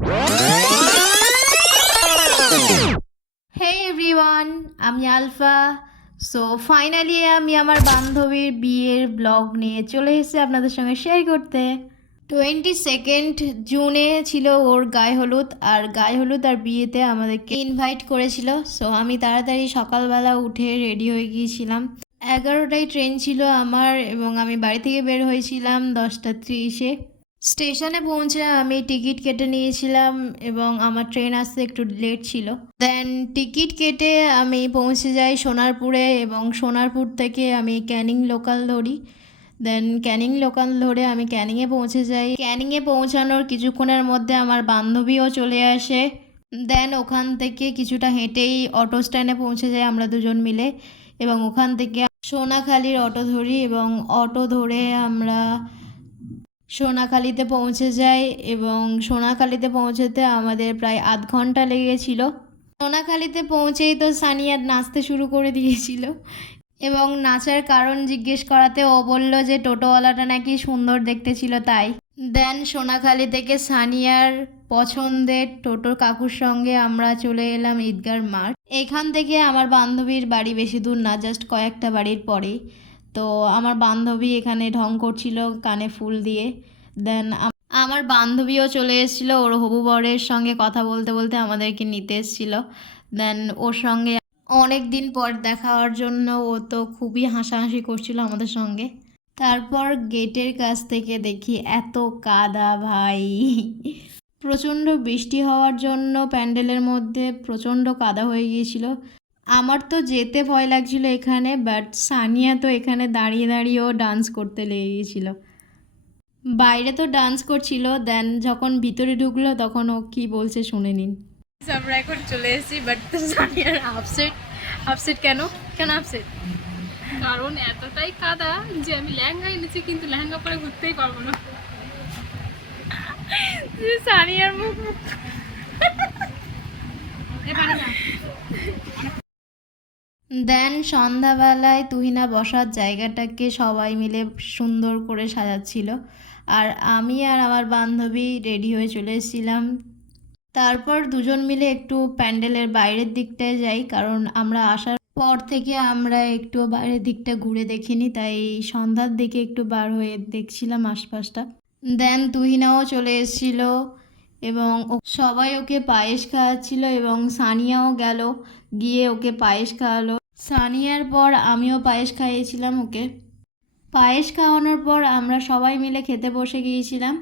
Hey everyone, আমি alpha. So finally আমি আমার বান্ধবীর বিয়ের ব্লগ নিয়ে চলে এসেছি আপনাদের সঙ্গে শেয়ার করতে। 22 জুনে ছিল ওর গায়ে হলুদ, আর বিয়েতে আমাদেরকে ইনভাইট করেছিল। সো আমি তাড়াতাড়ি সকালবেলা উঠে রেডি হয়ে গিয়েছিলাম। 11টায় ট্রেন ছিল আমার, এবং আমি বাড়ি থেকে বের হয়েছিলাম 10:30-এ। স্টেশনে পৌঁছে আমি টিকিট কেটে নিয়েছিলাম, এবং আমার ট্রেন আসতে একটু লেট ছিল। দেন টিকিট কেটে আমি পৌঁছে যাই সোনারপুরে, এবং সোনারপুর থেকে আমি ক্যানিং লোকাল ধরি। দেন ক্যানিং লোকাল ধরে আমি ক্যানিংয়ে পৌঁছে যাই। ক্যানিংয়ে পৌঁছানোর কিছুক্ষণের মধ্যে আমার বান্ধবীও চলে আসে। দেন ওখান থেকে কিছুটা হেঁটেই অটো স্ট্যান্ডে পৌঁছে যাই আমরা দুজন মিলে, এবং ওখান থেকে সোনাখালির অটো ধরি, এবং অটো ধরে আমরা সোনাখালিতে পৌঁছে যাই। এবং সোনাখালিতে পৌঁছতে আমাদের প্রায় আধ ঘন্টা লেগেছিল। সোনাখালিতে পৌঁছেই তো সানিয়া নাচতে শুরু করে দিয়েছিল, এবং নাচার কারণ জিজ্ঞেস করাতে ও বলল যে টোটোওয়ালাটা নাকি সুন্দর দেখতে ছিল তাই। দেন সোনাখালি থেকে সানিয়ার পছন্দের টোটোর কাকুর সঙ্গে আমরা চলে এলাম ঈদগার মাঠ। এখান থেকে আমার বান্ধবীর বাড়ি বেশি দূর না, জাস্ট কয়েকটা বাড়ির পরেই। তো আমার বান্ধবী এখানে ঢং করছিল কানে ফুল দিয়ে। দেন আমার বান্ধবীও চলে এসেছিলো, ওর হবু বরের সঙ্গে কথা বলতে বলতে আমাদেরকে নিতে এসেছিলো। দেন ওর সঙ্গে অনেক দিন পর দেখা হওয়ার জন্য ও তো খুবই হাসাহাসি করছিল আমাদের সঙ্গে। তারপর গেটের কাছ থেকে দেখি এত কাদা ভাই, প্রচণ্ড বৃষ্টি হওয়ার জন্য প্যান্ডেলের মধ্যে প্রচণ্ড কাদা হয়ে গিয়েছিল। আমার তো যেতে ভয় লাগছিল এখানে, বাট সানিয়া তো এখানে দাঁড়িয়ে দাঁড়িয়েও ডান্স করতে লেগে গিয়েছিল। বাইরে তো ডান্স করছিল, দেন যখন ভিতরে ঢুকলো তখন ও কি বলছে শুনে নিন। আমরা এখন চলে এসেছি, বাট সানিয়ার আপসেট কেন আপসেট? কারণ এতটাই কাদা যে আমি লেহেঙ্গা এনেছি, কিন্তু লেহেঙ্গা পরে ঘুরতেই পারবো না। সানিয়ার মুখ দেন সন্ধ্যাবেলায় তুহিনা বসার জায়গাটাকে সবাই মিলে সুন্দর করে সাজাচ্ছিল, আর আমি আর আমার বান্ধবী রেডি হয়ে চলে এসেছিলাম। তারপর দুজন মিলে একটু প্যান্ডেলের বাইরের দিকটায় যাই, কারণ আমরা আসার পর থেকে আমরা একটু বাইরের দিকটা ঘুরে দেখিনি, তাই সন্ধ্যার দিকে একটু বার হয়ে দেখছিলাম আশপাশটা। দেন তুহিনাও চলে এসেছিল, এবং সবাই ওকে পায়েস খাওয়াচ্ছিল, এবং সানিয়াও গেল গিয়ে ওকে পায়েস খাওয়ালো। সানিয়ার পর আমিও পায়েস খাইয়েছিলাম ওকে। পায়েস খাওয়ানোর পর আমরা সবাই মিলে খেতে বসে গিয়েছিলাম।